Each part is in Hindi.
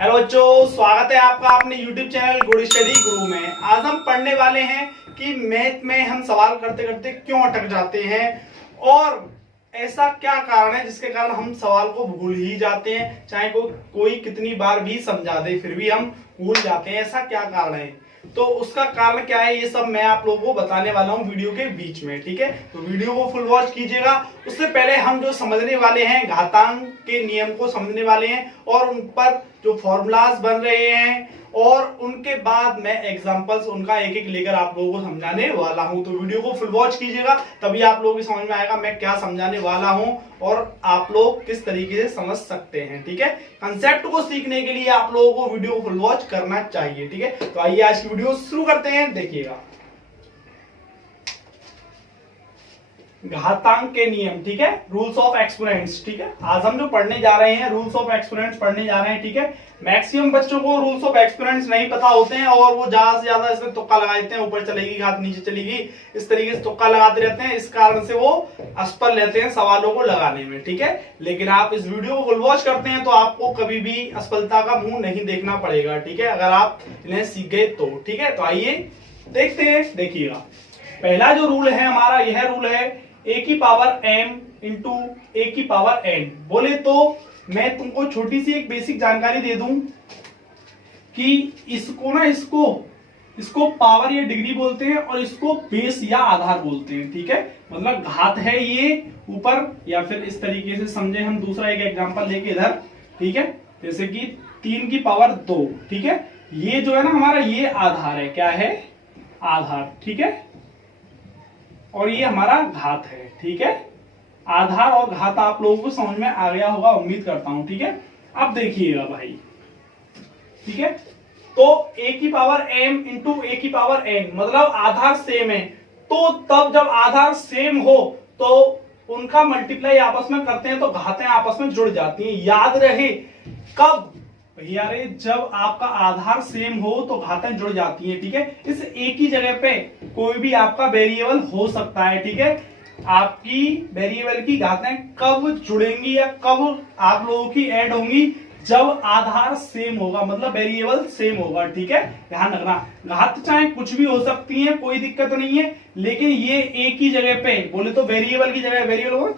हेलो बच्चों, स्वागत है आपका अपने YouTube चैनल गुड स्टडी गुरु में। आज हम पढ़ने वाले हैं कि मैथ में हम सवाल करते करते क्यों अटक जाते हैं और ऐसा क्या कारण है जिसके कारण हम सवाल को भूल ही जाते हैं। चाहे कोई कितनी बार भी समझा दे फिर भी हम भूल जाते हैं। ऐसा क्या कारण है, तो उसका कारण क्या है, ये सब मैं आप लोगों को बताने वाला हूँ वीडियो के बीच में। ठीक है, तो वीडियो को फुल वॉच कीजिएगा। उससे पहले हम जो समझने वाले हैं घातांक के नियम को समझने वाले हैं और उन पर जो फॉर्मूलाज बन रहे हैं और उनके बाद मैं एग्जांपल्स उनका एक एक लेकर आप लोगों को समझाने वाला हूं। तो वीडियो को फुल वॉच कीजिएगा, तभी आप लोगों की समझ में आएगा मैं क्या समझाने वाला हूं और आप लोग किस तरीके से समझ सकते हैं। ठीक है, कंसेप्ट को सीखने के लिए आप लोगों को वीडियो को फुल वॉच करना चाहिए। ठीक है, तो आइए आज की वीडियो शुरू करते हैं। देखिएगा घातांक के नियम, ठीक है, रूल्स ऑफ एक्सपोनेंट्स। ठीक है, आज हम जो पढ़ने जा रहे हैं रूल्स ऑफ एक्सपोनेंट्स पढ़ने जा रहे हैं। ठीक है, मैक्सिमम बच्चों को रूल्स ऑफ एक्सपोनेंट्स नहीं पता होते हैं और वो ज्यादा से ज्यादा इसमें तुक्का लगा देते हैं, ऊपर चलेगी घात नीचे चलेगी, इस तरीके से तुक्का लगाते रहते हैं। इस कारण से वो असफल रहते हैं सवालों को लगाने में। ठीक है, लेकिन आप इस वीडियो को फुल वॉच करते हैं तो आपको कभी भी असफलता का मुंह नहीं देखना पड़ेगा। ठीक है, अगर आप इन्हें सीख गए तो। ठीक है, तो आइए देखते हैं। देखिएगा, पहला जो रूल है हमारा यह रूल है ए की पावर m इंटू ए की पावर n। बोले तो मैं तुमको छोटी सी एक बेसिक जानकारी दे दूं कि इसको पावर या डिग्री बोलते हैं और इसको बेस या आधार बोलते हैं। ठीक है, मतलब घात है ये ऊपर, या फिर इस तरीके से समझे हम दूसरा एक एग्जांपल लेके इधर। ठीक है, जैसे कि 3 की पावर 2। ठीक है, ये जो है ना हमारा ये आधार है, क्या है, आधार। ठीक है, और ये हमारा घात है। ठीक है, आधार और घात आप लोगों को समझ में आ गया होगा, उम्मीद करता हूं। ठीक है, अब देखिएगा भाई। ठीक है, तो a की पावर m इंटू ए की पावर n, मतलब आधार सेम है। तो तब जब आधार सेम हो तो उनका मल्टीप्लाई आपस में करते हैं तो घातें आपस में जुड़ जाती हैं। याद रहे कब भैया रे, जब आपका आधार सेम हो तो घातें जुड़ जाती हैं। ठीक है, इस एक ही जगह पे कोई भी आपका वेरिएबल हो सकता है। ठीक है, आपकी वेरिएबल की घातें कब जुड़ेंगी या कब आप लोगों की ऐड होंगी, जब आधार सेम होगा, मतलब वेरिएबल सेम होगा। ठीक है, ध्यान रखना, घात चाहे कुछ भी हो सकती है, कोई दिक्कत नहीं है, लेकिन ये एक ही जगह पे बोले तो वेरिएबल की जगह, वेरिएबल हो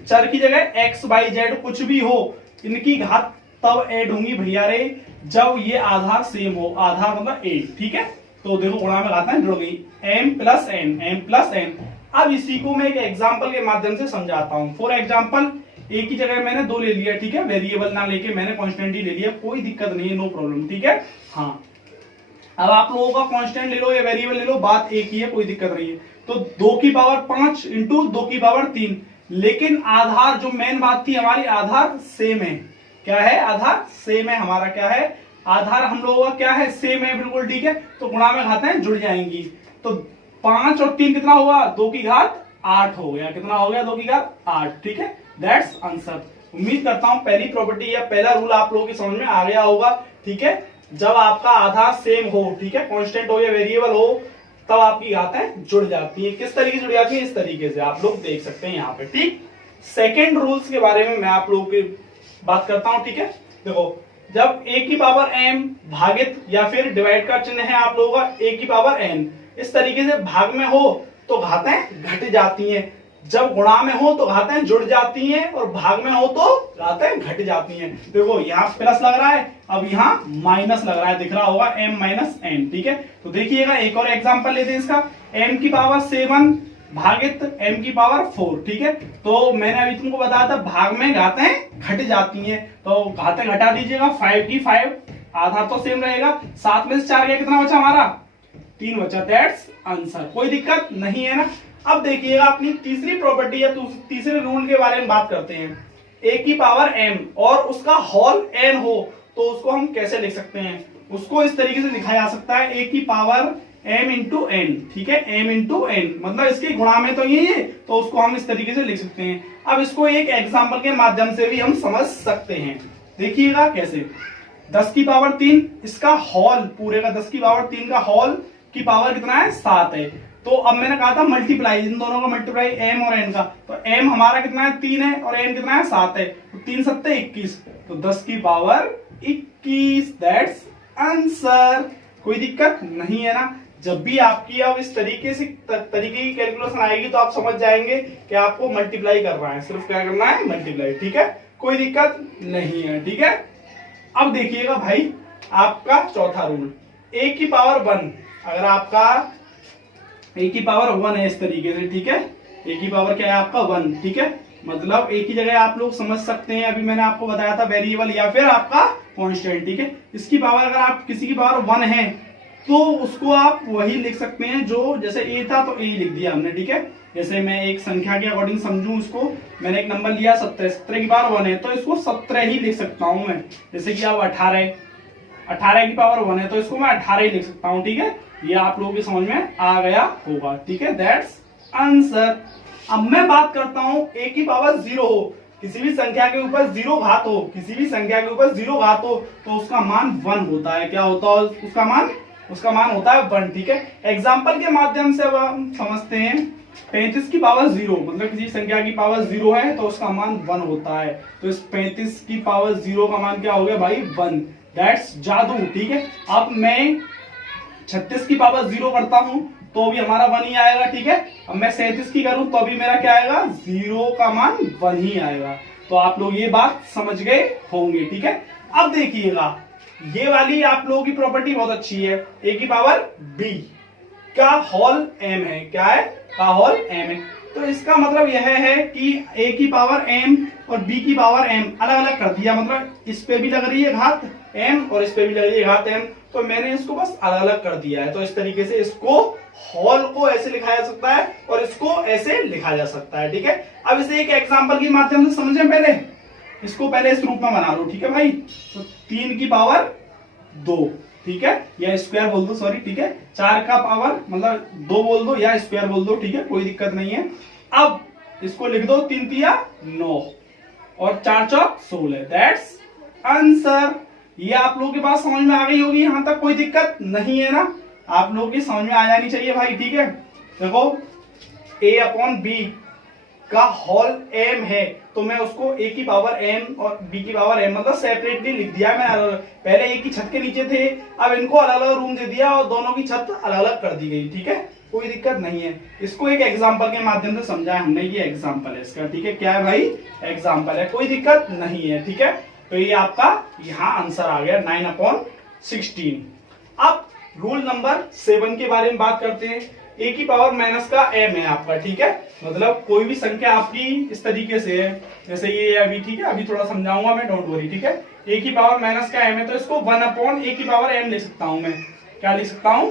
चर की जगह x y z कुछ भी हो, इनकी घात तब ऐड होंगी भैया रे जब ये आधार सेम हो। आधार मतलब a। ठीक है, तो देखो गुणा में घातें जुड़ गई, m प्लस n। अब इसी को मैं एक एग्जांपल के माध्यम से समझाता हूं। फॉर एग्जांपल a की जगह मैंने 2 ले लिया। ठीक है, वेरिएबल ना लेके मैंने कांस्टेंट ही ले लिया, कोई दिक्कत नहीं है, नो प्रॉब्लम। ठीक है, हाँ, अब आप लोगों का कांस्टेंट ले लो या वेरिएबल ले लो, बात एक ही है, कोई दिक्कत नहीं है। तो 2 की पावर 5 इंटू 2 की पावर 3, लेकिन आधार जो मेन बात थी हमारी, आधार सेम है। क्या है, आधार सेम है हमारा, क्या है, आधार हम लोगों का क्या है, सेम है बिल्कुल। ठीक है, तो गुणा में घातें जुड़ जाएंगी। तो 5 और 3 कितना हुआ, 2 की घात 8 हो गया। कितना हो गया, 2 की घात 8। ठीक है, दैट्स आंसर। उम्मीद करता हूं पहली प्रॉपर्टी या पहला रूल आप लोगों की समझ में आ गया होगा। ठीक है, जब आपका आधार सेम हो, ठीक है, कांस्टेंट हो या वेरिएबल हो, तब आपकी घातें जुड़ जाती है। किस तरीके से जुड़ जाती है, इस तरीके से आप लोग देख सकते हैं यहाँ पे। ठीक, सेकेंड रूल्स के बारे में मैं आप लोगों की बात करता हूं। ठीक है, देखो, जब a की पावर m भागित या फिर डिवाइड का चिन्ह है आप लोगों का a की पावर n, इस तरीके से भाग में हो तो घातें घट जाती हैं, जब गुणा में हो तो घातें जुड़ जाती हैं और भाग में हो तो घातें घट जाती हैं। देखो यहाँ प्लस लग रहा है, अब यहाँ माइनस लग रहा है, दिख रहा होगा m माइनस n। ठीक है, तो देखिएगा एक और एग्जांपल लेते हैं इसका, m की पावर 7 भागित m की पावर 4। ठीक है, तो मैंने अभी तुमको बताया था भाग में घातें घट जाती हैं, तो घातें घटा दीजिएगा। 5 की 5, आधार तो सेम रहेगा, 7 में से 4 गया, कितना बचा हमारा, 3 बचा। दैट्स आंसर, कोई दिक्कत नहीं है ना। अब देखिएगा अपनी तीसरी प्रॉपर्टी या तीसरे रूल के बारे में बात करते हैं। a की पावर m और उसका होल n हो तो उसको हम कैसे लिख सकते हैं, उसको इस तरीके से लिखा जा सकता है, a की पावर m इंटू n। ठीक है, m इंटू n, मतलब इसके गुणा में तो ये है, तो उसको हम इस तरीके से लिख सकते हैं। अब इसको एक एग्जांपल के माध्यम से भी हम समझ सकते हैं। देखिएगा कैसे, 10 की पावर 3, इसका होल पूरे का 10 की पावर 3 का होल की पावर कितना है, 7 है। तो अब मैंने कहा था मल्टीप्लाई, इन दोनों का मल्टीप्लाई m और n का, तो m हमारा कितना है, 3 है, और n कितना है, 7 है, तो 3 7 21, तो 10 की पावर 21, दैट्स आंसर। कोई दिक्कत नहीं है ना। जब भी आपकी अब इस तरीके की कैलकुलेशन आएगी तो आप समझ जाएंगे कि आपको मल्टीप्लाई करना है, सिर्फ क्या करना है, मल्टीप्लाई। ठीक है, कोई दिक्कत नहीं है। ठीक है, अब देखिएगा भाई आपका चौथा रूल, a की पावर 1, अगर आपका a की पावर 1 है इस तरीके से, ठीक है, a की पावर क्या है आपका 1, ठीक है, मतलब a की जगह आप लोग समझ सकते हैं, अभी मैंने आपको बताया था वेरिएबल या फिर आपका कांस्टेंट। ठीक है, इसकी पावर अगर आप किसी की पावर 1 है तो उसको आप वही लिख सकते हैं जो, जैसे a था तो a लिख दिया हमने। ठीक है, जैसे मैं एक संख्या के अकॉर्डिंग समझूं उसको, मैंने एक नंबर लिया 17, 17 की पावर 1 है तो इसको 17 ही लिख सकता हूं मैं। जैसे कि अब 18 की पावर 1 है तो इसको मैं 18 ही लिख सकता हूं। ठीक है, ये आप लोगों की समझ में आ गया होगा। ठीक है, दैट्स आंसर। अब मैं बात करता हूं a की पावर 0 हो, किसी भी संख्या के ऊपर 0 घात हो, किसी भी संख्या के ऊपर 0 घात हो तो उसका मान 1 होता है। क्या होता है उसका मान होता है 1। ठीक है, एग्जाम्पल के माध्यम से अब हम समझते हैं। 35 की पावर 0, मतलब किसी संख्या की पावर 0 है तो उसका मान 1 होता है। तो इस 35 की पावर 0 का मान क्या हो गया भाई, 1। दैट्स जादू। ठीक है, अब मैं 36 की पावर 0 करता हूं तो भी हमारा 1 ही आएगा। ठीक है, अब मैं 37 की करूं तो भी मेरा क्या आएगा, 0 का मान 1 ही आएगा। तो आप लोग ये बात समझ गए होंगे। ठीक है, अब देखिएगा ये वाली आप लोगों की प्रॉपर्टी बहुत अच्छी है, a की पावर b का होल m है। क्या है, का होल m है। तो इसका मतलब यह है कि a की पावर m और b की पावर m अलग अलग कर दिया, मतलब इस पे भी लग रही है घात m और इस पे भी लग रही है घात m, तो मैंने इसको बस अलग अलग कर दिया है। तो इस तरीके से इसको होल को ऐसे लिखा जा सकता है और इसको ऐसे लिखा जा सकता है। ठीक है, अब इसे एक एग्जाम्पल के माध्यम से समझें। पहले इसको पहले इस रूप में बना लो। ठीक है भाई, तो 3 की पावर 2, ठीक है, या स्क्वायर बोल दो, सॉरी। ठीक है, 4 का पावर मतलब 2 बोल दो या स्क्वायर बोल दो। ठीक है, कोई दिक्कत नहीं है। अब इसको लिख दो 3 तिया 9 और 4 चौक 16, दैट्स आंसर। ये आप लोगों के पास समझ में आ गई होगी, यहां तक कोई दिक्कत नहीं है ना, आप लोगों की समझ में आ जानी चाहिए भाई। ठीक है, देखो a अपॉन b का होल m है तो मैं उसको a की पावर m और b की पावर m मतलब सेपरेटली लिख दिया मैंने। पहले एक ही छत के नीचे थे, अब इनको अलग अलग रूम दे दिया और दोनों की छत अलग अलग कर दी गई। ठीक है, कोई दिक्कत नहीं है। इसको एक एग्जांपल के माध्यम से समझाया हमने, ये एग्जांपल है इसका। ठीक है, क्या है भाई, एग्जांपल है, कोई दिक्कत नहीं है। ठीक है, तो ये आपका यहाँ आंसर आ गया 9/16। अब रूल नंबर 7 के बारे में बात करते हैं। a की पावर माइनस का m है आपका। ठीक है, मतलब कोई भी संख्या आपकी इस तरीके से है, जैसे ये अभी। ठीक है, अभी थोड़ा समझाऊंगा मैं, डोंट वरी। ठीक है, a की पावर माइनस का m है तो इसको 1/a की पावर m लिख सकता हूं मैं। क्या लिख सकता हूं,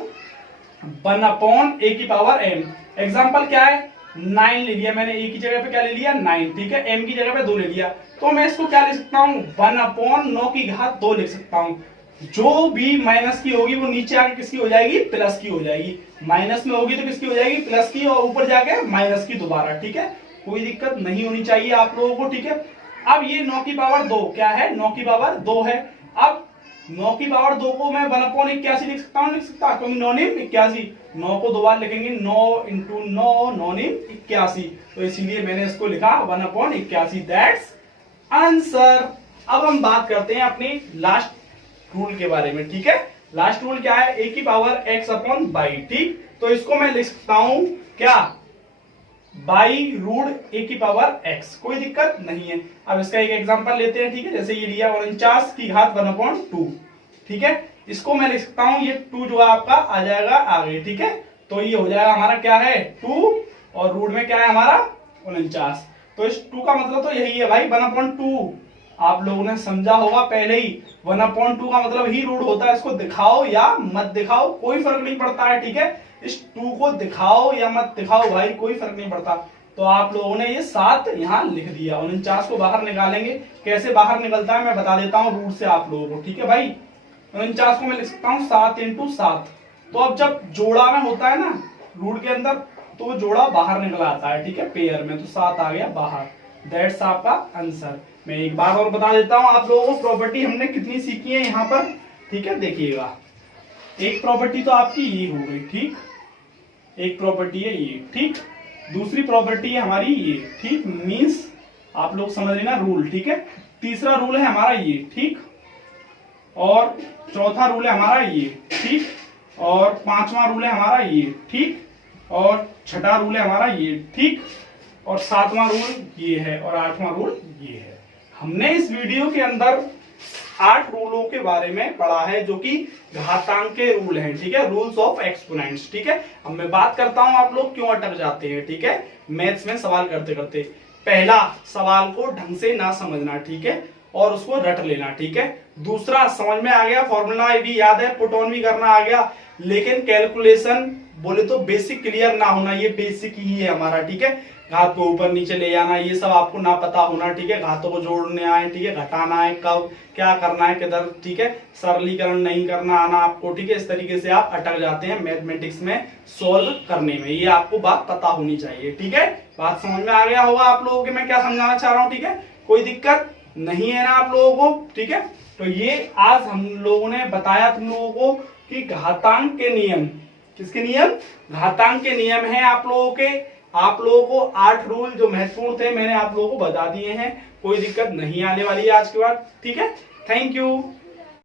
1/a की पावर m। एग्जाम्पल क्या है, 9 ले लिया मैंने, a की जगह पे क्या ले लिया, 9। ठीक है, m की जगह पे 2 ले लिया, तो मैं इसको क्या लिख सकता हूँ, 1/9 की घात 2 लिख सकता हूँ। जो भी माइनस की होगी वो नीचे आके किसकी हो जाएगी, प्लस की हो जाएगी। माइनस में होगी तो किसकी हो जाएगी, प्लस की, और ऊपर जाके माइनस की दोबारा। ठीक है, कोई दिक्कत नहीं होनी चाहिए आप लोगों को। ठीक है, अब ये 9 की पावर 2 क्या है, 9 की पावर 2 है। अब 9 की पावर 2 को मैं 1/81 लिख सकता हूँ, लिख सकता, क्योंकि 9 × 81, 9 को 2 बार लिखेंगे, 9 × 9, 9 × 81, तो इसीलिए मैंने इसको लिखा 1/81, दैट्स आंसर। अब हम बात करते हैं अपनी लास्ट रूल के बारे में। ठीक है, लास्ट रूल क्या है, a की पावर x/y। ठीक, तो इसको मैं लिख सकता हूं क्या, √a की पावर x। कोई दिक्कत नहीं है। अब इसका एक एग्जांपल लेते हैं। ठीक है, जैसे ये लिया 49 की घात 1/2। ठीक है, इसको मैं लिख सकता हूं, ये 2 जो है आपका आ जाएगा आगे। ठीक है, तो ये हो जाएगा हमारा क्या है, 2, और रूट में क्या है हमारा 49। तो इस 2 का मतलब तो यही है भाई, 1/2। आप लोगों ने समझा होगा पहले ही, 1/2 का मतलब ही रूट होता है। इसको दिखाओ या मत दिखाओ कोई फर्क नहीं पड़ता है। ठीक है, इस 2 को दिखाओ या मत दिखाओ भाई, कोई फर्क नहीं पड़ता। तो आप लोगों ने ये 7 यहाँ लिख दिया। 49 को बाहर निकालेंगे, कैसे बाहर निकलता है मैं बता देता हूँ रूट से आप लोगों को। ठीक है भाई, 49 को मैं लिख सकता हूँ 7 × 7। तो अब जब जोड़ा में होता है ना रूट के अंदर, तो वो जोड़ा बाहर निकल आता है। ठीक है, पेयर में, तो 7 आ गया बाहर, दैट्स आपका आंसर। मैं एक बार और बता देता हूं आप लोगों को, प्रॉपर्टी हमने कितनी सीखी है यहाँ पर। ठीक है, देखिएगा, एक प्रॉपर्टी तो आपकी ये हो गई। ठीक, एक प्रॉपर्टी है ये। ठीक, दूसरी प्रॉपर्टी है हमारी ये। ठीक, मींस आप लोग समझ लेना रूल। ठीक है, तीसरा रूल है हमारा ये। ठीक, और चौथा रूल है हमारा ये, ठीक, और पांचवा रूल है हमारा ये, ठीक, और छठा रूल है हमारा ये, ठीक, और सातवां रूल ये है, और आठवां रूल ये है। हमने इस वीडियो के अंदर 8 रूलों के बारे में पढ़ा है जो कि घातांक के रूल हैं, ठीक है, रूल्स ऑफ एक्सपोनेंट्स, ठीक है। अब मैं बात करता हूं आप लोग क्यों अटक जाते हैं, ठीक है, मैथ्स में सवाल करते करते। पहला, सवाल को ढंग से ना समझना, ठीक है, और उसको रट लेना, ठीक है। दूसरा, समझ में आ गया, फॉर्मूला भी याद है, पुट ऑन भी करना आ गया, लेकिन कैलकुलेशन बोले तो बेसिक क्लियर ना होना, ये बेसिक ही है हमारा, ठीक है। घात को ऊपर नीचे ले जाना, ये सब आपको ना पता होना, ठीक है। घातों को जोड़ने आए, ठीक है, घटाना है, कब क्या करना है, किधर, ठीक है, सरलीकरण नहीं करना आना आपको, ठीक है। इस तरीके से आप अटक जाते हैं मैथमेटिक्स में सॉल्व करने में, ये आपको बात पता होनी चाहिए, ठीक है। बात समझ में आ गया होगा आप लोगों के मैं क्या समझाना चाह रहा हूँ, ठीक है, कोई दिक्कत नहीं है ना आप लोगों को, ठीक है। तो ये आज हम लोगों ने बताया तुम लोगों को कि घातांक के नियम, किसके नियम, घातांक के नियम है आप लोगों के। आप लोगों को 8 रूल जो महत्वपूर्ण थे मैंने आप लोगों को बता दिए हैं, कोई दिक्कत नहीं आने वाली है आज के बाद, ठीक है। Thank you.